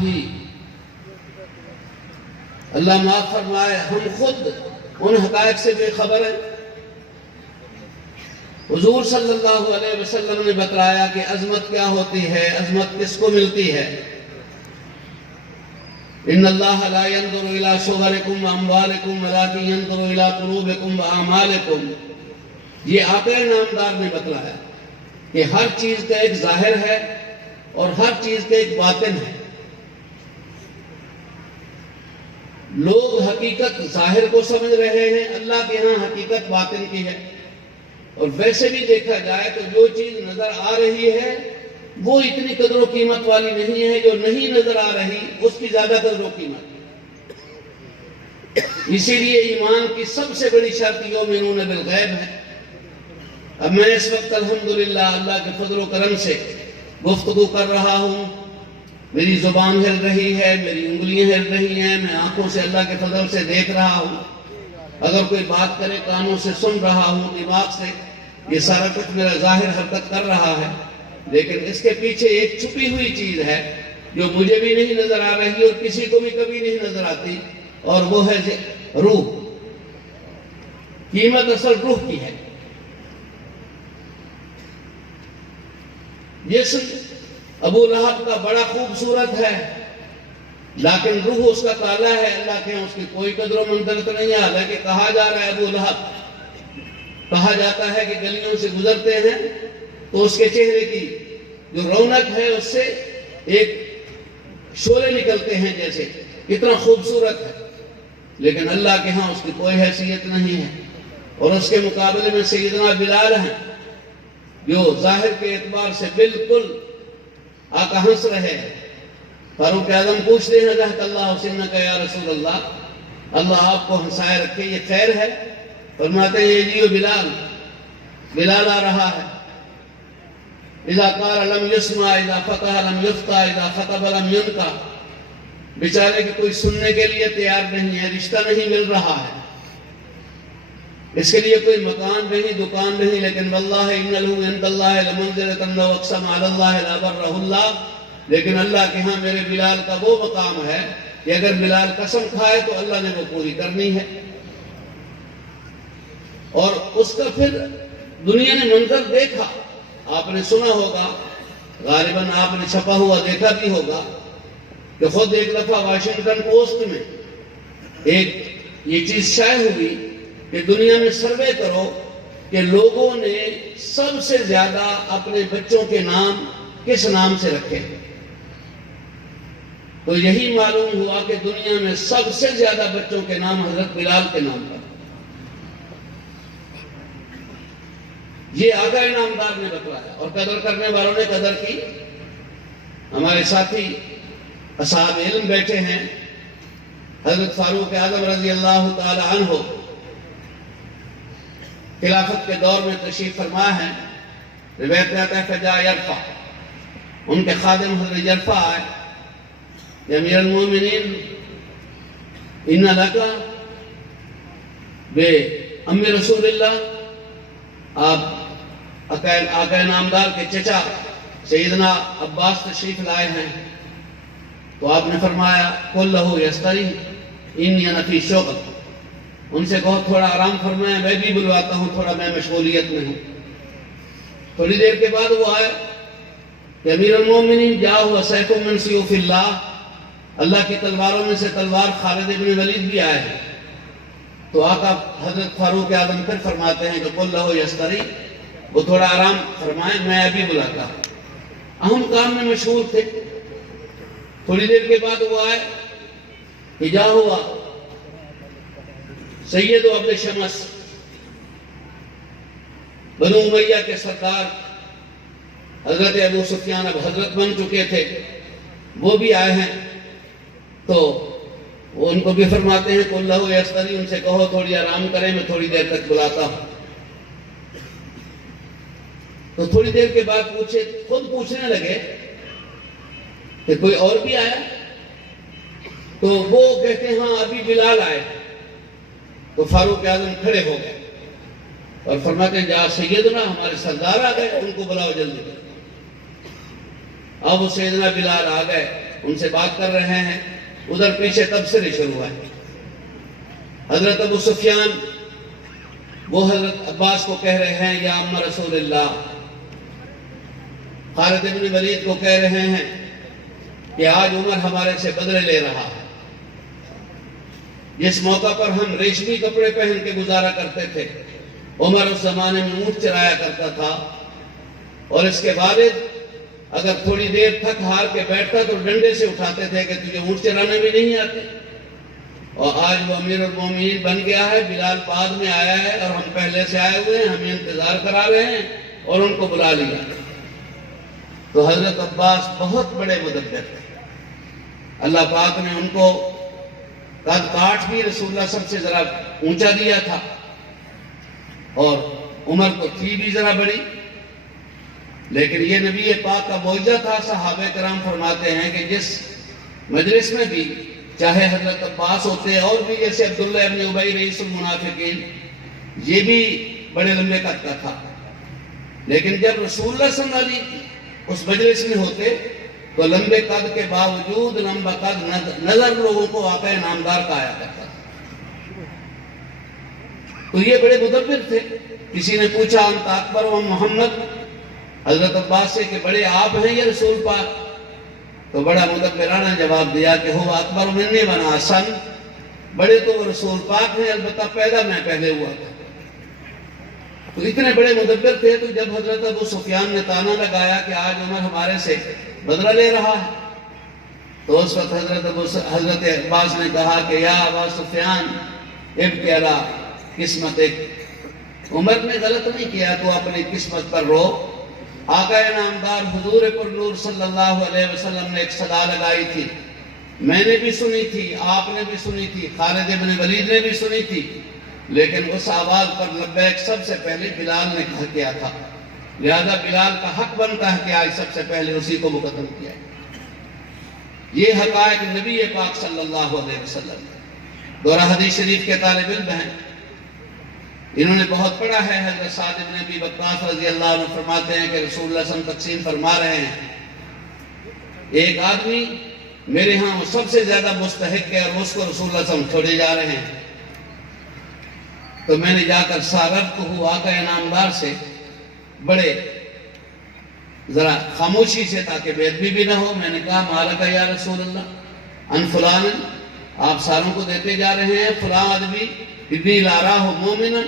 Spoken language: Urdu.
بھی اللہ معاف فرمائے ہم خود ان حقائق سے بے خبر ہیں۔ حضور صلی اللہ علیہ وسلم نے بتلایا کہ عظمت کیا ہوتی ہے، عظمت کس کو ملتی ہے۔ ان اللہ لا ينظر الى صورکم واموالکم ولکن ينظر الى قلوبکم واعمالکم، یہ آقا نامدار نے بتلایا کہ ہر چیز کا ایک ظاہر ہے اور ہر چیز کا ایک باطن ہے۔ لوگ حقیقت ظاہر کو سمجھ رہے ہیں، اللہ کے ہاں حقیقت باطن کی ہے۔ اور ویسے بھی دیکھا جائے تو جو چیز نظر آ رہی ہے وہ اتنی قدر و قیمت والی نہیں ہے، جو نہیں نظر آ رہی اس کی زیادہ قدر و قیمت۔ اسی لیے ایمان کی سب سے بڑی شرط یؤمنون بالغیب ہے۔ اب میں اس وقت الحمدللہ اللہ کے فضل و کرم سے گفتگو کر رہا ہوں، میری زبان ہل رہی ہے، میری انگلیاں ہل رہی ہیں، میں آنکھوں سے اللہ کے فضل سے دیکھ رہا ہوں، اگر کوئی بات کرے کانوں سے سن رہا ہوں، دماغ سے یہ سارا کچھ میرا ظاہر حرکت کر رہا ہے، لیکن اس کے پیچھے ایک چھپی ہوئی چیز ہے جو مجھے بھی نہیں نظر آ رہی اور کسی کو بھی کبھی نہیں نظر آتی، اور وہ ہے روح۔ قیمت اصل روح کی ہے۔ جسم ابو لہب کا بڑا خوبصورت ہے، لیکن روح اس کا کالا ہے، اللہ کے اس کی کوئی قدر و منزلت نہیں ہے۔ حالانکہ کہا جا رہا ہے ابو لہب، کہا جاتا ہے کہ گلیوں سے گزرتے ہیں تو اس کے چہرے کی جو رونق ہے اس سے ایک شعلے نکلتے ہیں، جیسے کتنا خوبصورت ہے، لیکن اللہ کے ہاں اس کی کوئی حیثیت نہیں ہے۔ اور اس کے مقابلے میں سیدنا بلال ہیں جو ظاہر کے اعتبار سے بالکل آقا ہنس رہے ہیں۔ فاروق اعظم پوچھتے ہیں رحمۃ اللہ سنک یا رسول اللہ، اللہ آپ کو ہنسائے رکھے، یہ خیر ہے؟ فرماتے ہیں یہ جیو بلال، بلال آ رہا ہے۔ اذا قال لم يسمع، اذا فتح لم يفتح، اذا خطب لم ينقع، بیچارے کہ کوئی سننے کے لیے تیار نہیں ہے، رشتہ نہیں مل رہا ہے، اس کے لیے کوئی مکان نہیں، دکان نہیں، لیکن واللہ ان له عند الله لمنزلۃ لو اقسم على الله لبره اللہ، لیکن اللہ کے ہاں میرے بلال کا وہ مقام ہے کہ اگر بلال قسم کھائے تو اللہ نے وہ پوری کرنی ہے۔ اور اس کا پھر دنیا نے منظر دیکھا، آپ نے سنا ہوگا، غالباً آپ نے چھپا ہوا دیکھا بھی ہوگا کہ خود ایک دفعہ واشنگٹن پوسٹ میں ایک یہ چیز شائع ہوئی کہ دنیا میں سروے کرو کہ لوگوں نے سب سے زیادہ اپنے بچوں کے نام کس نام سے رکھے، تو یہی معلوم ہوا کہ دنیا میں سب سے زیادہ بچوں کے نام حضرت بلال کے نام پر۔ یہ آقا نامدار نے بتلایا اور قدر کرنے والوں نے قدر کی۔ ہمارے ساتھی اصحاب علم بیٹھے ہیں، حضرت فاروق اعظم رضی اللہ تعالی عنہ خلافت کے دور میں تشریف فرما ہے۔ روایت میں آتا ہے فجاء یرفع، ان کے خادم حضرت یرفع آئے، یا امیر المومنین ان لک بے ام رسول اللہ، آپ آقا نامدار کے چچا سیدنا عباس تشریف لائے ہیں، تو آپ نے فرمایا قل لہ یستری انی انا فی شغل، ان سے کہو تھوڑا آرام فرمائیں، میں بھی بلواتا ہوں، تھوڑا میں مشغولیت میں ہوں۔ تھوڑی دیر کے بعد وہ آئے کہ امیر المومنین جا ہوا سیف من سیوف اللہ، اللہ کی تلواروں میں سے تلوار خالد بن ولید بھی آئے ہیں۔ تو آقا حضرت فاروق اعظم پھر فرماتے ہیں کہ قل لہ یستری، وہ تھوڑا آرام فرمائیں، میں ابھی بلاتا ہوں۔ اہم کام میں مشغول تھے۔ تھوڑی دیر کے بعد وہ آئے کہ جا ہوا سید عبد شمس، بنو امیہ کے سردار حضرت ابو سفیان اب حضرت بن چکے تھے، وہ بھی آئے ہیں، تو وہ ان کو بھی فرماتے ہیں قل لہ یستری، ان سے کہو تھوڑی آرام کریں، میں تھوڑی دیر تک بلاتا ہوں۔ تو تھوڑی دیر کے بعد خود پوچھنے لگے کہ کوئی اور بھی آیا؟ تو وہ کہتے ہیں ہاں ابھی بلال آئے۔ تو فاروق اعظم کھڑے ہو گئے اور فرماتے ہیں جا سیدنا، ہمارے سردار آ گئے، ان کو بلاؤ جلدی۔ اب وہ سیدنا بلال آ گئے، ان سے بات کر رہے ہیں، ادھر پیچھے تبصرے شروع ہے۔ حضرت ابو سفیان وہ حضرت عباس کو کہہ رہے ہیں یا ام رسول اللہ، خالد بن ولید کو کہہ رہے ہیں کہ آج عمر ہمارے سے بدلے لے رہا ہے۔ جس موقع پر ہم ریشمی کپڑے پہن کے گزارا کرتے تھے، عمر اس زمانے میں اونٹ چرایا کرتا تھا، اور اس کے والد اگر تھوڑی دیر تھک ہار کے بیٹھتا تو ڈنڈے سے اٹھاتے تھے کہ تجھے اونٹ چرانے بھی نہیں آتے۔ اور آج وہ امیر المومنین بن گیا ہے، بلال بعد میں آیا ہے اور ہم پہلے سے آئے ہوئے ہیں، ہمیں انتظار کرا رہے ہیں اور ان کو بلا لیا۔ تو حضرت عباس بہت بڑے مدبر تھے، اللہ پاک نے ان کو قد کاٹ بھی رسول اللہ صلی اللہ علیہ وسلم سے ذرا اونچا دیا تھا، اور عمر تو تھی بھی ذرا بڑی، لیکن یہ نبی پاک کا معجزہ تھا۔ صحابہ کرام فرماتے ہیں کہ جس مجلس میں بھی چاہے حضرت عباس ہوتے اور بھی جیسے عبداللہ ابن ابی رئیس المنافقین، یہ بھی بڑے لمبے قد کا تھا، لیکن جب رسول اللہ صلی اللہ علیہ وسلم اس مجلس میں ہوتے تو لمبے قد کے باوجود لمبا قد نظر لوگوں کو آقا نامدار کا آیا کرتا تھا۔ تو یہ بڑے مدبر تھے۔ کسی نے پوچھا انت اکبر و محمد، حضرت عباس سے کہ بڑے آپ ہیں یا رسول پاک؟ تو بڑا مدبرانہ جواب دیا کہ ہو اکبر منی بنا حسن، بڑے تو رسول پاک ہیں، البتہ پیدا میں پہلے ہوا تھا۔ تو اتنے بڑے مدبر تھے۔ تو جب حضرت ابو سفیان نے تانا لگایا کہ آج عمر ہمارے سے بدلہ لے رہا ہے، تو اس وقت حضرت عباس نے کہا کہ یا ابا سفیان ابکی علی قسمتک، عمر نے غلط نہیں کیا، تو اپنی قسمت پر رو۔ آقا نامدار حضور پر نور صلی اللہ علیہ وسلم نے ایک صدا لگائی تھی، میں نے بھی سنی تھی، آپ نے بھی سنی تھی، خالد بن ولید نے بھی سنی تھی، لیکن اس آواز پر لبیک سب سے پہلے بلال نے کہا کیا تھا، لہذا بلال کا حق بنتا ہے کہ آج سب سے پہلے اسی کو مقدم کیا۔ یہ حقائق نبی پاک صلی اللہ علیہ وسلم دورہ حدیث شریف کے طالب علم ہیں، انہوں نے بہت پڑھا ہے۔ حضرت سعد بن ابی وقاص رضی اللہ عنہ فرماتے ہیں کہ رسول اللہ صلی اللہ علیہ وسلم تقسیم فرما رہے ہیں، ایک آدمی میرے ہاں وہ سب سے زیادہ مستحق ہے اور اس کو رسول اللہ صلی اللہ علیہ وسلم چھوڑے جا رہے ہیں۔ تو میں نے جا کر سارب کو آقا نامدار سے بڑے ذرا خاموشی سے، تاکہ بے ادبی بھی نہ ہو، میں نے کہا مالک یا رسول اللہ ان فلان، آپ ساروں کو دیتے جا رہے ہیں، فلاں آدمی ابنی لا راہ مومنا،